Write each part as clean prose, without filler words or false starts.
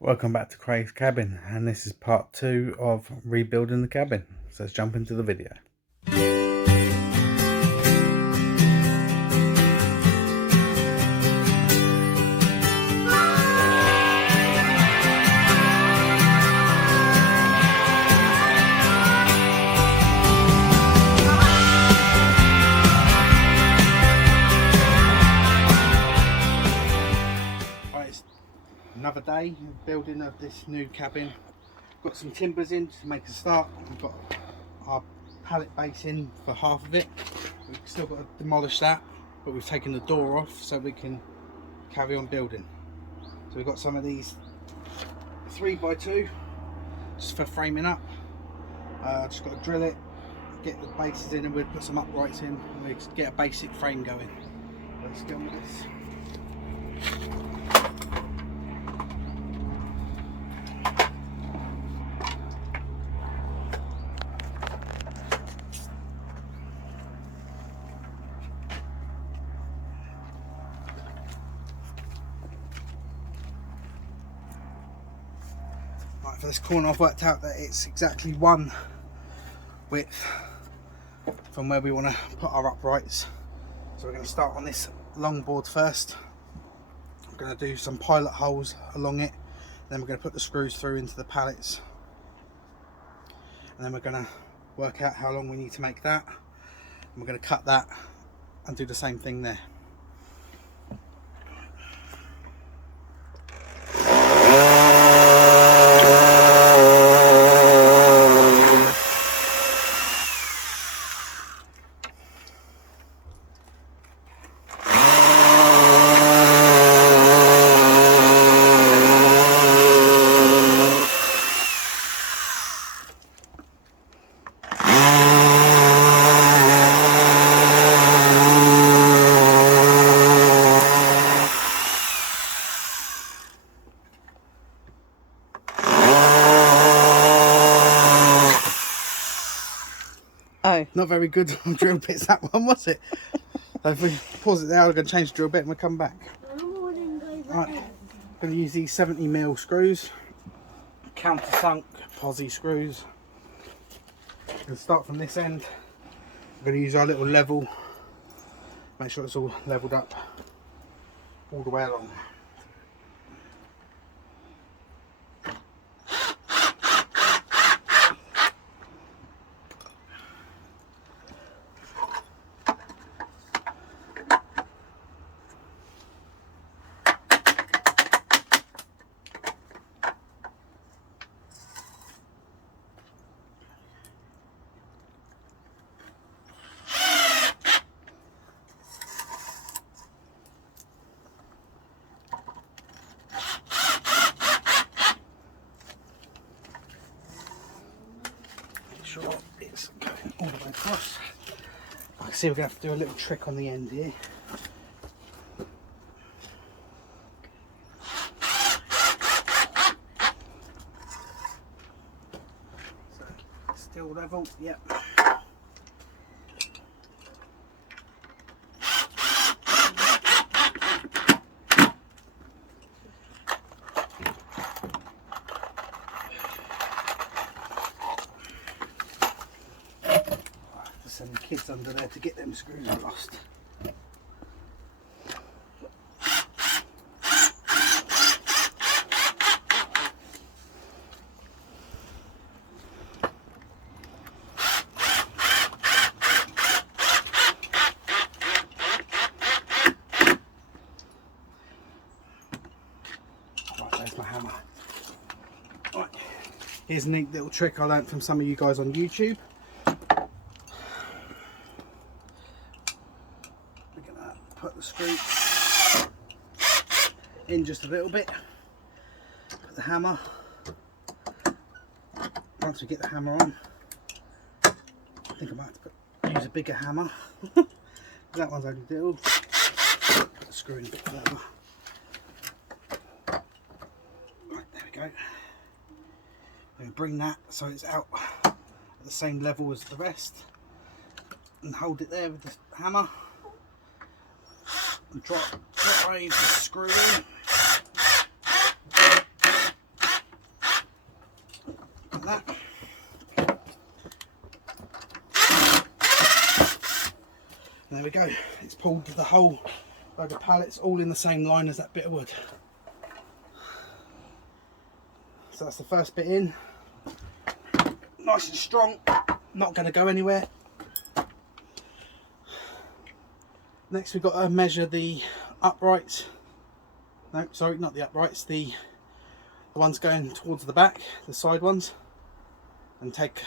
Welcome back to Craig's Cabin, and this is part 2 of rebuilding the cabin. So let's jump into the video. Another day of building of this new cabin. Got some timbers in to make a start. We've got our pallet base in for half of it. We've still got to demolish that, but we've taken the door off so we can carry on building. So we've got some of these 3x2 just for framing up. Just got to drill it, get the bases in, and we'll put some uprights in and we get a basic frame going. Let's get on with this. For this corner, I've worked out that it's exactly one width from where we want to put our uprights. So we're going to start on this long board first. I'm going to do some pilot holes along it, then we're going to put the screws through into the pallets, and then we're going to work out how long we need to make that, and we're going to cut that and do the same thing there. Not very good on drill bits, that one, was it? So if we pause it there, I'm going to change the drill bit and we'll come back. Right, I'm going to use these 70mm screws, countersunk posi screws. I'm going to start from this end. I'm going to use our little level, make sure it's all levelled up all the way along. Sure it's going all the way across. I can see we're going to have to do a little trick on the end here. So, still level, yep. Send the kids under there to get them screws lost. Right, there's my hammer. Right, here's a neat little trick I learnt from some of you guys on YouTube. Put the screw in just a little bit, put the hammer, once we get the hammer on, I think I might have to use a bigger hammer, that one's only little, put the screw in a bit further, right, there we go, and bring that so it's out at the same level as the rest, and hold it there with the hammer. And drive the screw in. that. And there we go, it's pulled the whole load of pallets all in the same line as that bit of wood. So that's the first bit in, nice and strong, not going to go anywhere. Next we've got to measure the uprights, no sorry, not the uprights, the ones going towards the back, the side ones, and take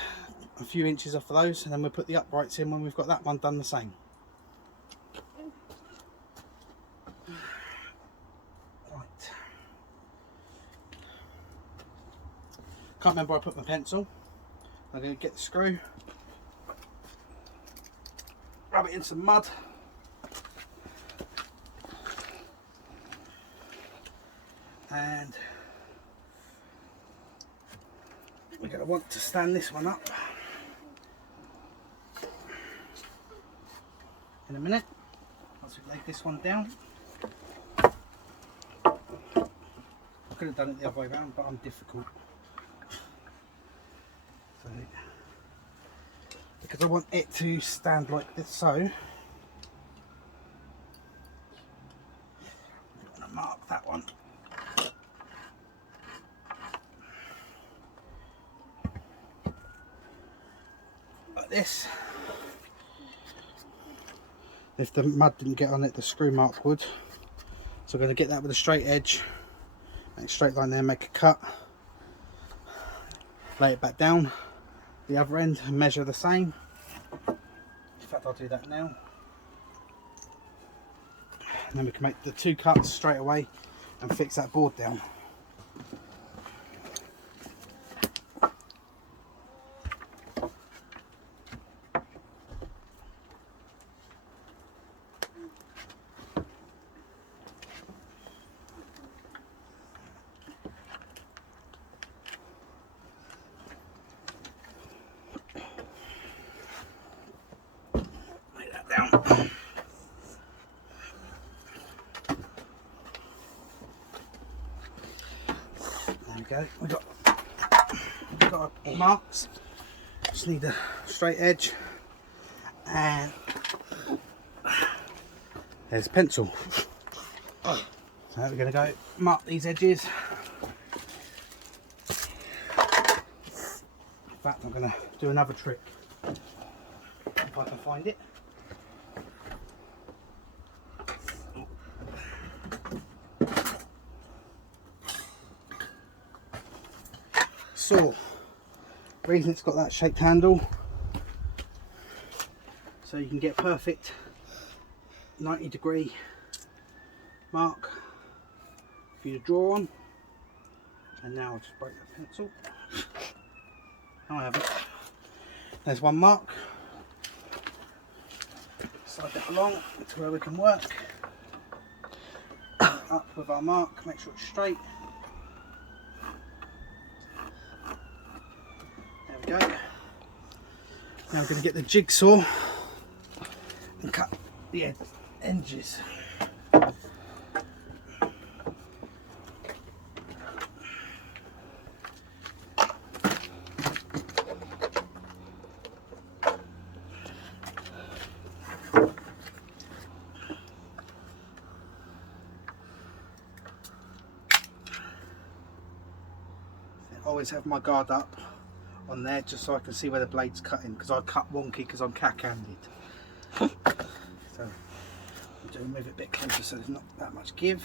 a few inches off of those, and then we'll put the uprights in when we've got that one done the same. Right. Can't remember where I put my pencil. I'm going to get the screw, rub it in some mud, and we're going to want to stand this one up in a minute once we've laid this one down. I could have done it the other way around, but I'm difficult. So, because I want it to stand like this, so I'm going to mark that one. Like this. If the mud didn't get on it, the screw mark would. So I'm going to get that with a straight edge, make a straight line there, make a cut, lay it back down the other end and measure the same. In fact, I'll do that now. And then we can make the two cuts straight away and fix that board down. Down. There we go. We've got our marks. Just need a straight edge, and there's pencil. So we're going to go mark these edges. In fact, I'm going to do another trick if I can find it. Saw. The reason it's got that shaped handle, so you can get perfect 90-degree mark for you to draw on. And now I'll just break the pencil. No, I haven't. There's one mark. Slide that along to where we can work. Up with our mark, make sure it's straight. There we go. Now I'm going to get the jigsaw and cut the edges. Always have my guard up on there just so I can see where the blade's cutting, because I cut wonky because I'm cack-handed. So I'm going to move it a bit closer so there's not that much give.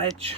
one edge.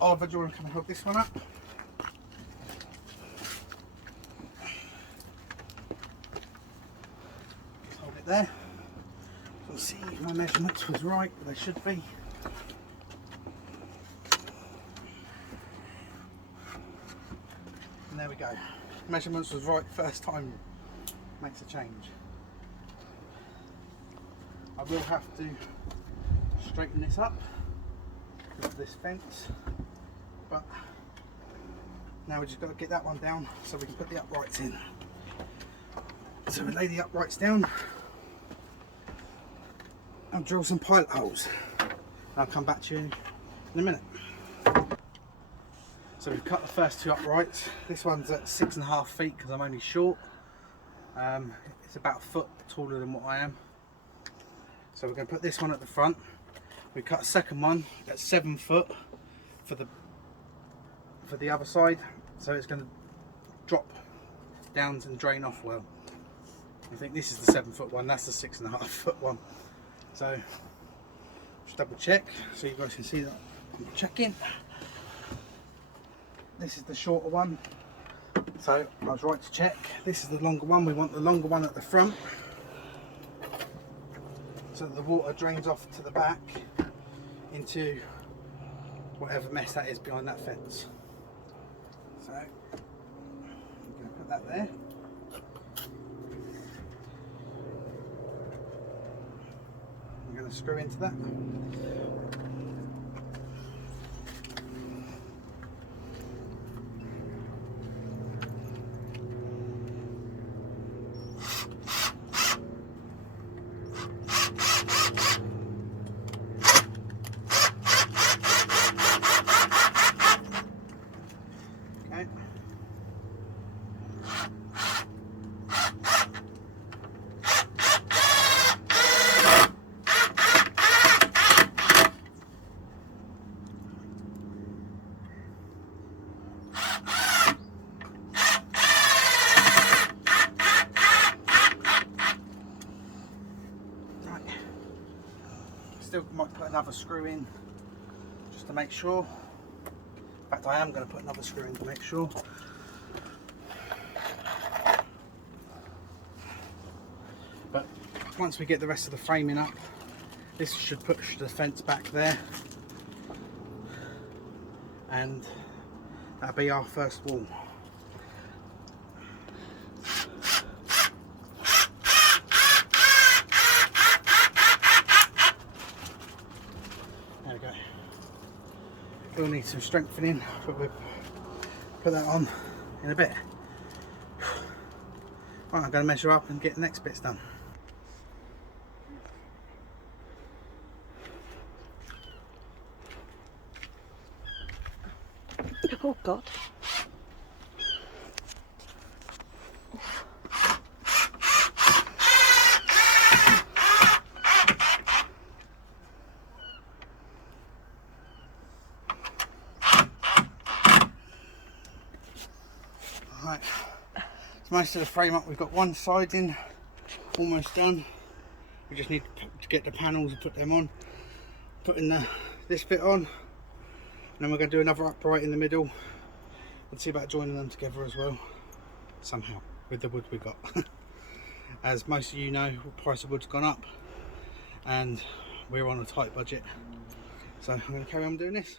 Oliver, do you want to come and hook this one up? Hold it there. We'll see if my measurements was right, but they should be. And there we go. Measurements was right first time. Makes a change. I will have to straighten this up with this fence. But now we just got to get that one down so we can put the uprights in. So we lay the uprights down and drill some pilot holes. I'll come back to you in a minute. So we've cut the first two uprights. This one's at 6.5 feet because I'm only short. It's about a foot taller than what I am. So we're going to put this one at the front. We cut a second one at 7 foot for the other side, so it's going to drop down and drain off well. I think this is the 7 foot one, that's the 6.5 foot one. So just double check so you guys can see that I'm checking. This is the shorter one, so I was right to check. This is the longer one. We want the longer one at the front so that the water drains off to the back into whatever mess that is behind that fence. So I'm going to put that there. I'm going to screw into that. Still might put another screw in just to make sure. In fact, I am going to put another screw in to make sure. But once we get the rest of the framing up, this should push the fence back there, and that'll be our first wall. There we go. We'll need some strengthening, but we'll put that on in a bit. Right, I'm going to measure up and get the next bits done. Oh God. Right, so most of the frame up, we've got one siding almost done. We just need to get the panels and put them on. Putting this bit on. And then we're going to do another upright in the middle and see about joining them together as well, somehow, with the wood we got. As most of you know, the price of wood's gone up and we're on a tight budget. So I'm going to carry on doing this.